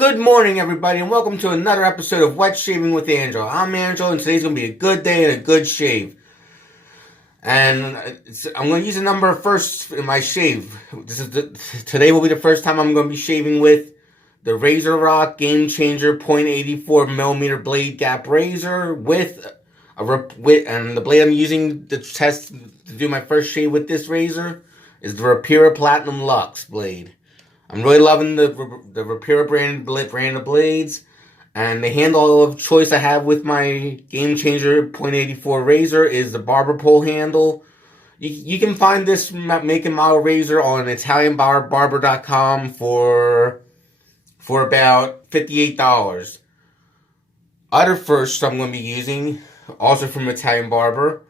Good morning, everybody, and welcome to another episode of Wet Shaving with Angel. I'm Angel, and today's going to be a good day and a good shave. And I'm going to use a number of firsts in my shave. Today will be the first time I'm going to be shaving with the Razorock Gamechanger .84mm blade gap razor and the blade I'm using to do my first shave with this razor is the Replica Platinum Luxe blade. I'm really loving the Replica brand of blades, and the handle of choice I have with my Gamechanger .84 razor is the barber pole handle. You can find this make and model razor on ItalianBarber.com for about $58. Other firsts I'm going to be using, also from Italian Barber,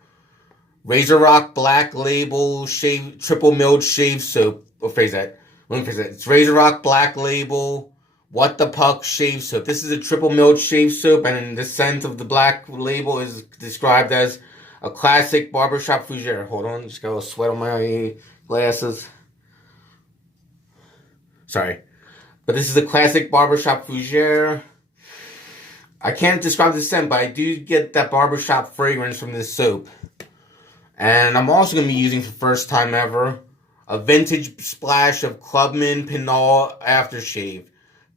Razorock Black Label Triple Milled Shave Soap. Let me phrase that. It's Razorock Black Label What the Puck Shave Soap. This is a triple milled shave soap, and the scent of the black label is described as a classic barbershop fougere. Hold on, just got a little sweat on my glasses. Sorry. But this is a classic barbershop fougere. I can't describe the scent, but I do get that barbershop fragrance from this soap. And I'm also going to be using, for the first time ever, a vintage splash of Clubman Pinaud aftershave.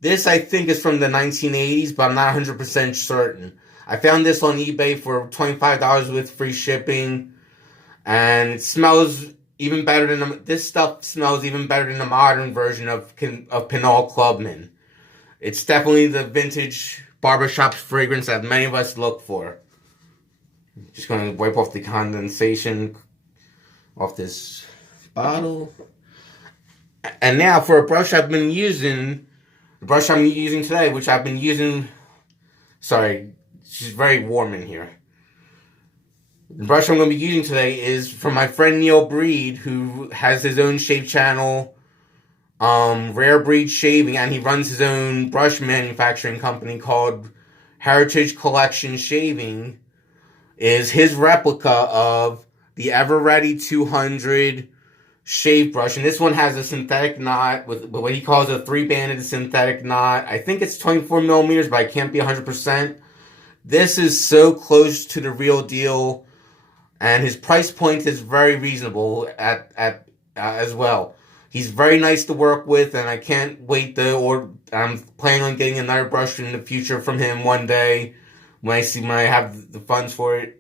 This, I think, is from the 1980s, but I'm not 100% certain. I found this on eBay for $25 with free shipping, and it smells even better than this stuff smells even better than the modern version of Pinaud Clubman. It's definitely the vintage barbershop fragrance that many of us look for. Just going to wipe off the condensation off this bottle. And now for a brush I've been using, the brush I'm using today, which I've been using, sorry, it's very warm in here. The brush I'm going to be using today is from my friend Neil Breed, who has his own shave channel, Rare Breed Shaving, and he runs his own brush manufacturing company called Heritage Collection Shaving. Is his replica of the Ever Ready 200 shave brush, and this one has a synthetic knot with what he calls a 3-banded synthetic knot. I think it's 24 millimeters, but I can't be 100%. This is so close to the real deal, and his price point is very reasonable as well. He's very nice to work with, and I can't wait I'm planning on getting another brush in the future from him one day when I have the funds for it.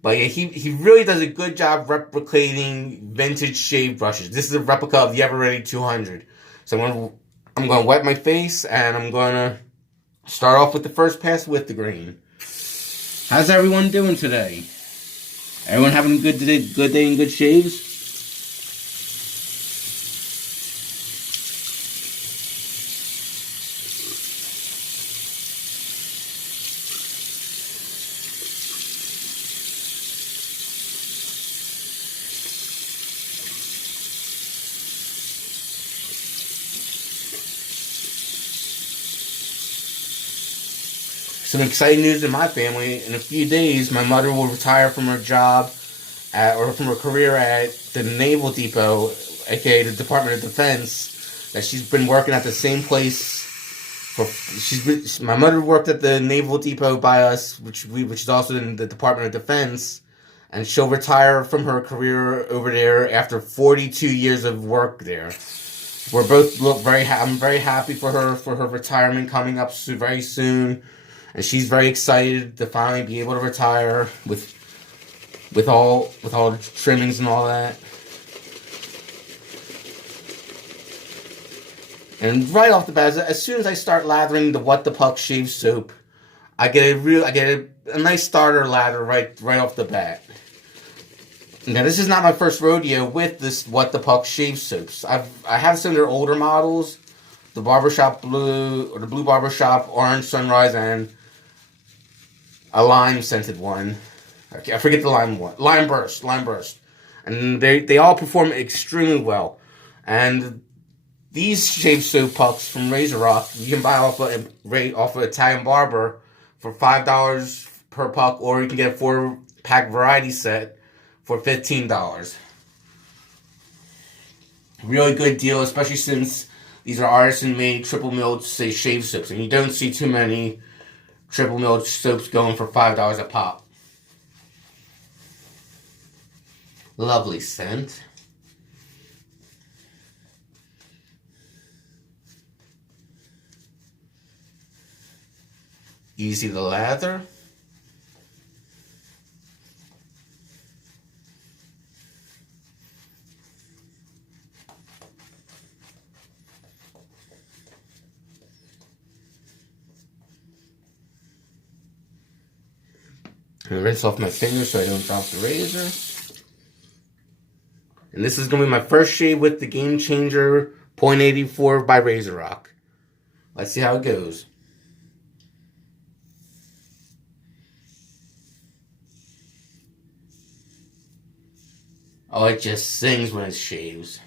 But yeah, he really does a good job replicating vintage shave brushes. This is a replica of the Ever Ready 200. So I'm going to wet my face, and I'm going to start off with the first pass with the grain. How's everyone doing today? Everyone having a good day and good shaves? Some exciting news in my family. In a few days, my mother will retire from her job or from her career at the Naval Depot, aka the Department of Defense, that she's been working at the same place for. My mother worked at the Naval Depot by us, which is also in the Department of Defense, and she'll retire from her career over there after 42 years of work there. We're both I'm very happy for her retirement coming up very soon. And she's very excited to finally be able to retire with all the trimmings and all that. And right off the bat, as soon as I start lathering the What the Puck shave soap, I get a nice starter lather right off the bat. Now, this is not my first rodeo with this What the Puck shave soaps. I have some of their older models, the Barbershop Blue or the Blue Barbershop Orange Sunrise, and a lime scented one. I forget the lime one. Lime burst. And they all perform extremely well. And these shave soap pucks from Razorock, you can buy off of Italian Barber for $5 per puck, or you can get a 4-pack variety set for $15. Really good deal, especially since These are artisan-made triple milled shave soaps, and you don't see too many triple milled soaps going for $5 a pop. Lovely scent. Easy to lather. And rinse off my fingers so I don't drop the razor. And this is going to be my first shave with the Gamechanger 0.84 by Razorock. Let's see how it goes. Oh, it just sings when it shaves.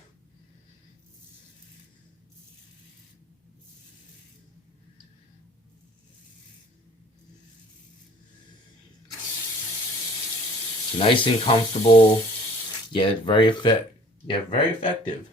Nice and comfortable, yet very effective.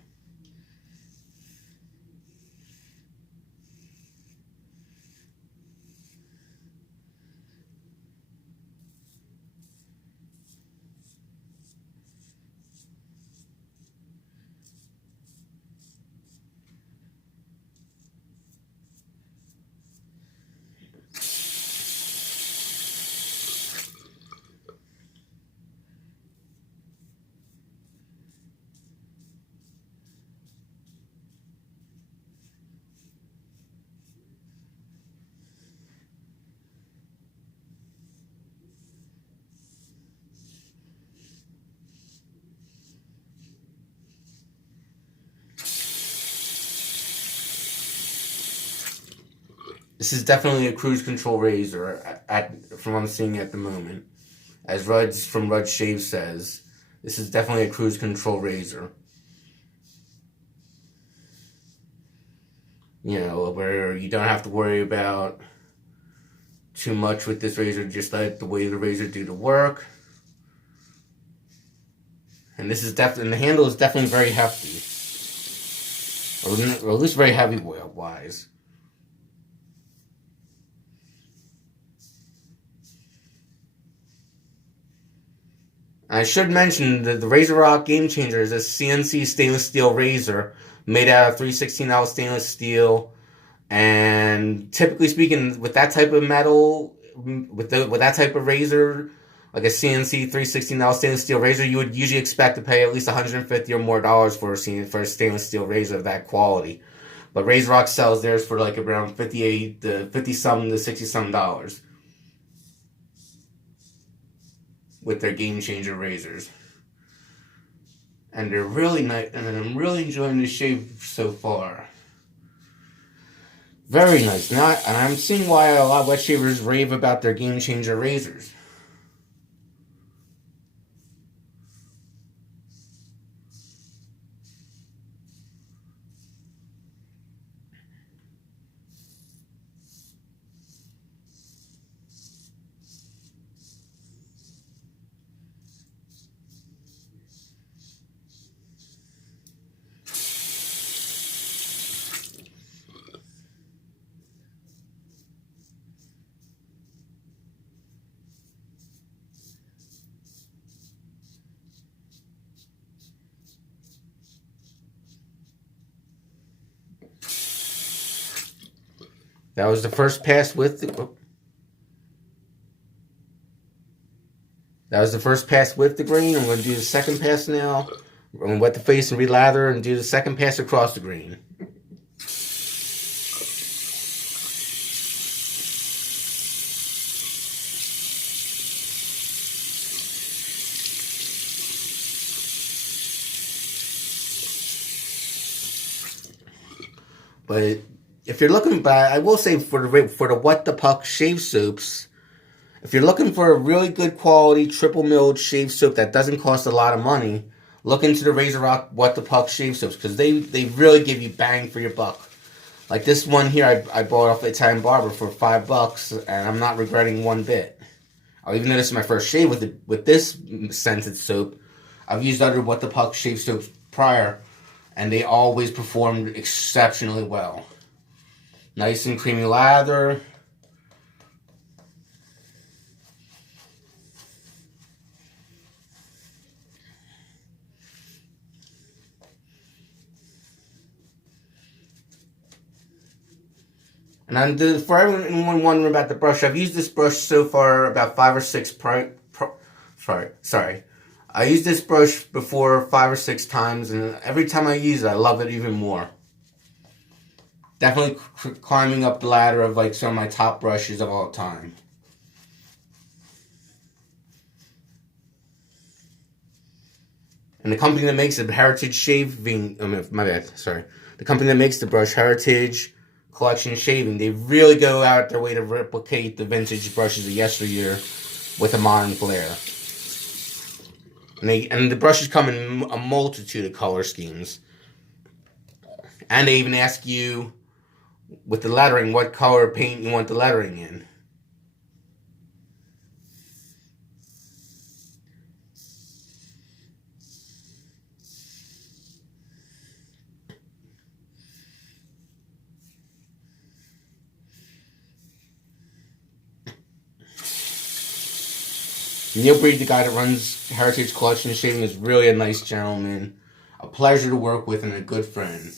This is definitely a cruise control razor from what I'm seeing at the moment. As Ruds from Rud Shave says, this is definitely a cruise control razor. You know, where you don't have to worry about too much with this razor, just let the way the razor do the work. And this is definitely, the handle is definitely very hefty. Or at least very heavy wise. I should mention that the Razorock Gamechanger is a CNC stainless steel razor made out of 3/16 stainless steel. And typically speaking, with that type of metal, with that type of razor, like a CNC 3/16 stainless steel razor, you would usually expect to pay at least $150 or more for a stainless steel razor of that quality. But Razorock sells theirs for like around $58 to $50-some to $60-some with their Gamechanger razors. And they're really nice, and I'm really enjoying the shave so far. Very nice. Now, and I'm seeing why a lot of wet shavers rave about their Gamechanger razors. That was the first pass with the... Oh. That was the first pass with the grain. I'm going to do the second pass now. I'm going to wet the face and relather and do the second pass across the grain. But if you're looking, but I will say for the What the Puck shave soaps, if you're looking for a really good quality triple milled shave soap that doesn't cost a lot of money, look into the Razorock What the Puck shave soaps, because they really give you bang for your buck. Like this one here, I bought off Italian Barber for $5, and I'm not regretting one bit. Even though this is my first shave with this scented soap, I've used other What the Puck shave soaps prior, and they always performed exceptionally well. Nice and creamy lather. And for everyone wondering about the brush, I've used this brush so far about 5 or 6 I used this brush before 5 or 6 times, and every time I use it, I love it even more. Definitely climbing up the ladder of like some of my top brushes of all time. And the company that makes it, Heritage Shaving, the company that makes the brush, Heritage Collection Shaving, they really go out their way to replicate the vintage brushes of yesteryear with a modern flair. And the brushes come in a multitude of color schemes. And they even ask you, with the lettering, what color paint you want the lettering in. Neil Breed, the guy that runs Heritage Collection Shaving, is really a nice gentleman, a pleasure to work with, and a good friend.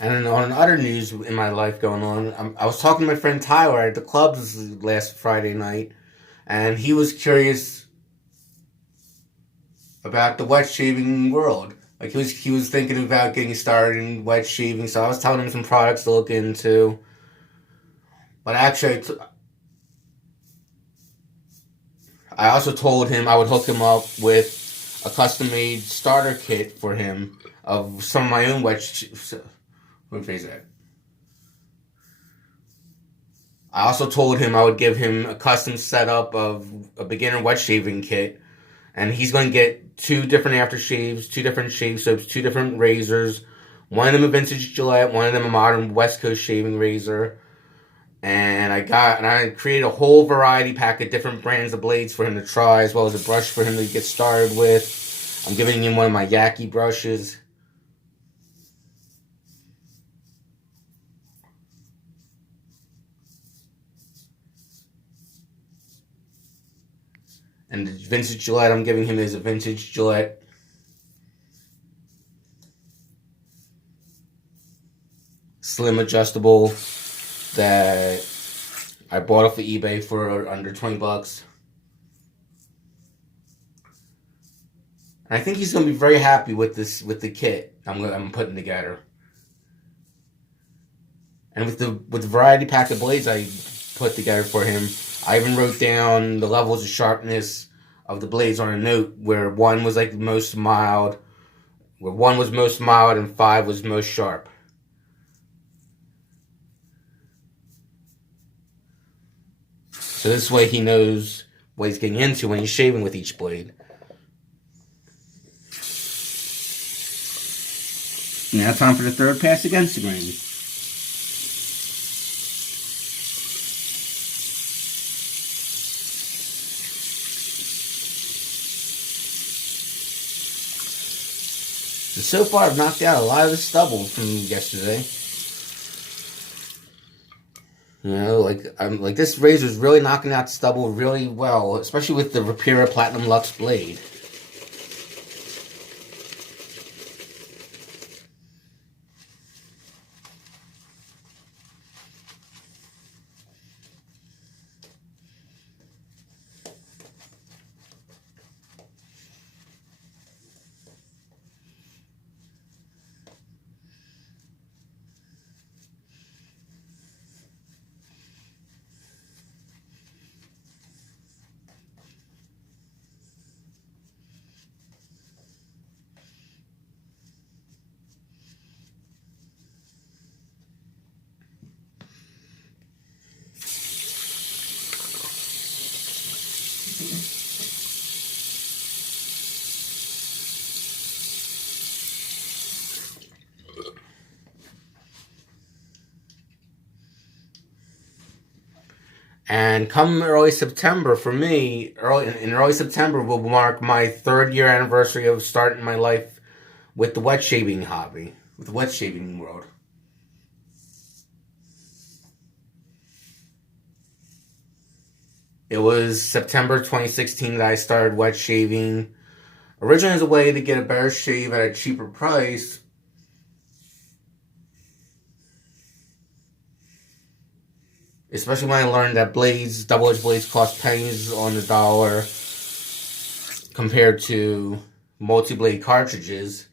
And on other news in my life going on, I was talking to my friend Tyler at the clubs last Friday night, and he was curious about the wet shaving world. Like he was thinking about getting started in wet shaving, so I was telling him some products to look into. But actually, I also told him I would hook him up with a custom-made starter kit for him of some of my own let me phrase that. I also told him I would give him a custom setup of a beginner wet shaving kit, and he's going to get 2 different aftershaves, 2 different shave soaps, 2 different razors, one of them a vintage Gillette, one of them a modern West Coast shaving razor, and I created a whole variety pack of different brands of blades for him to try, as well as a brush for him to get started with. I'm giving him one of my Yaki brushes. And the vintage Gillette I'm giving him is a vintage Gillette slim adjustable that I bought off of eBay for under $20. And I think he's going to be very happy with the kit I'm putting together. And with the variety pack of blades I put together for him, I even wrote down the levels of sharpness of the blades on a note, where 1 was like the most mild, and 5 was most sharp. So this way he knows what he's getting into when he's shaving with each blade. Now time for the third pass against the grain. So far, I've knocked out a lot of the stubble from yesterday. You know, like this razor is really knocking out stubble really well, especially with the Replica Platinum Luxe blade. And come early September, for me, in early September will mark my 3rd year anniversary of starting my life with the wet shaving hobby, with the wet shaving world. It was September 2016 that I started wet shaving, originally as a way to get a better shave at a cheaper price. Especially when I learned that blades, double-edged blades, cost pennies on the dollar compared to multi-blade cartridges,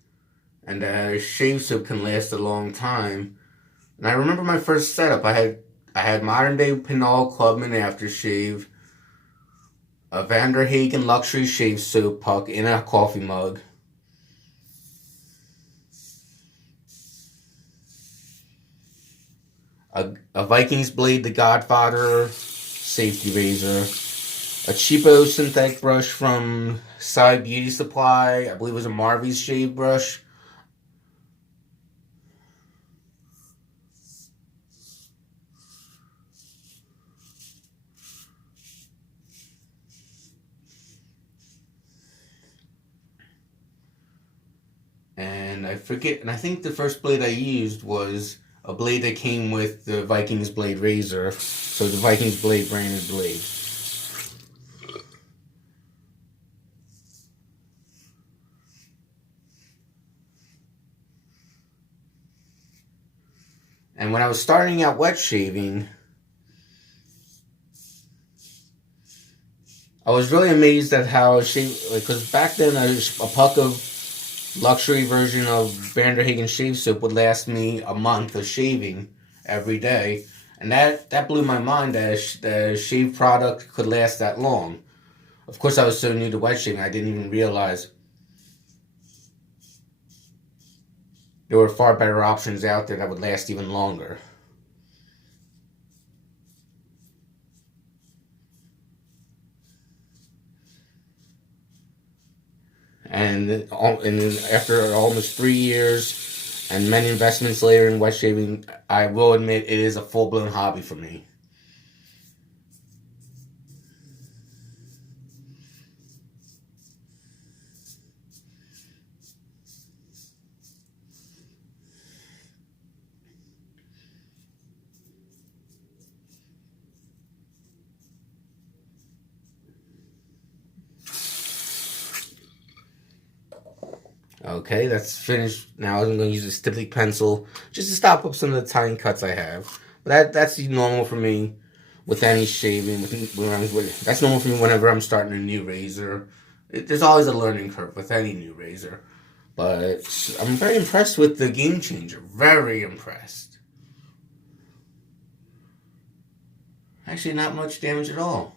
and that a shave soap can last a long time. And I remember my first setup. I had modern-day Pinaud Clubman aftershave, a Vanderhagen luxury shave soap puck in a coffee mug, a Vikings blade, the Godfather safety razor, a cheapo synthetic brush from Side Beauty Supply. I believe it was a Marvy's shave brush. And I think the first blade I used was a blade that came with the Vikings blade razor. So the Vikings blade branded blade. And when I was starting out wet shaving, I was really amazed at how because back then a puck of luxury version of Vanderhagen shave soap would last me a month of shaving every day. And that blew my mind that a shave product could last that long. Of course, I was so new to wet shaving, I didn't even realize there were far better options out there that would last even longer. And after almost 3 years and many investments later in wet shaving, I will admit it is a full-blown hobby for me. Okay, that's finished. Now I'm going to use a stippling pencil just to stop up some of the tiny cuts I have. But that's normal for me with any shaving. That's normal for me whenever I'm starting a new razor. There's always a learning curve with any new razor. But I'm very impressed with the Gamechanger. Very impressed. Actually, not much damage at all.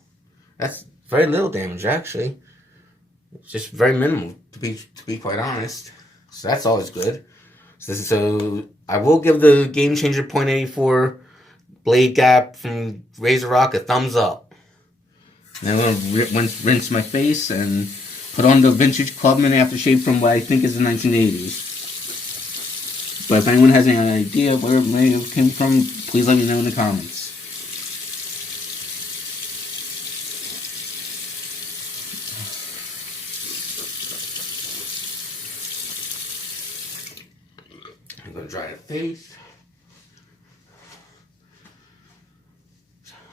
That's very little damage, actually. It's just very minimal, to be quite honest. So that's always good. So I will give the Gamechanger .84 blade gap from Razorock a thumbs up. Now I'm going to rinse my face and put on the vintage Clubman aftershave from what I think is the 1980s. But if anyone has any idea where it may have came from, please let me know in the comments. I'm gonna dry the face.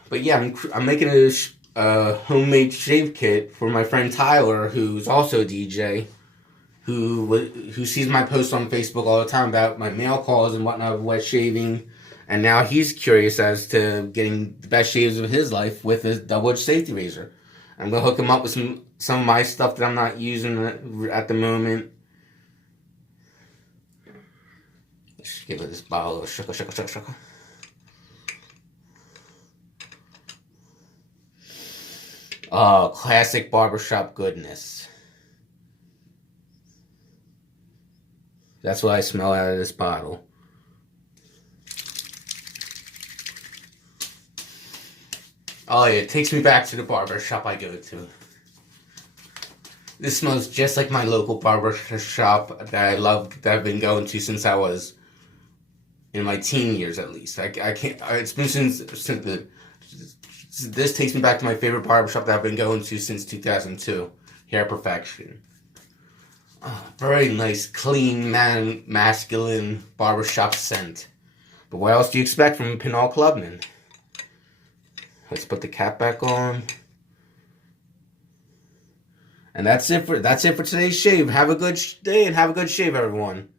But yeah, I'm making a homemade shave kit for my friend Tyler, who's also a DJ, who sees my posts on Facebook all the time about my mail calls and whatnot, wet shaving, and now he's curious as to getting the best shaves of his life with a double-edged safety razor. I'm gonna hook him up with some of my stuff that I'm not using at the moment. Let's give it this bottle of sugar. Oh, classic barbershop goodness. That's what I smell out of this bottle. Oh yeah, it takes me back to the barbershop I go to. This smells just like my local barbershop that I love, that I've been going to since I was in my teen years at least. I can't, it's been since this takes me back to my favorite barbershop that I've been going to since 2002. Hair Perfection. Oh, very nice, clean, masculine barbershop scent. But what else do you expect from Pinaud Clubman? Let's put the cap back on. And that's it for today's shave. Have a good day and have a good shave, everyone.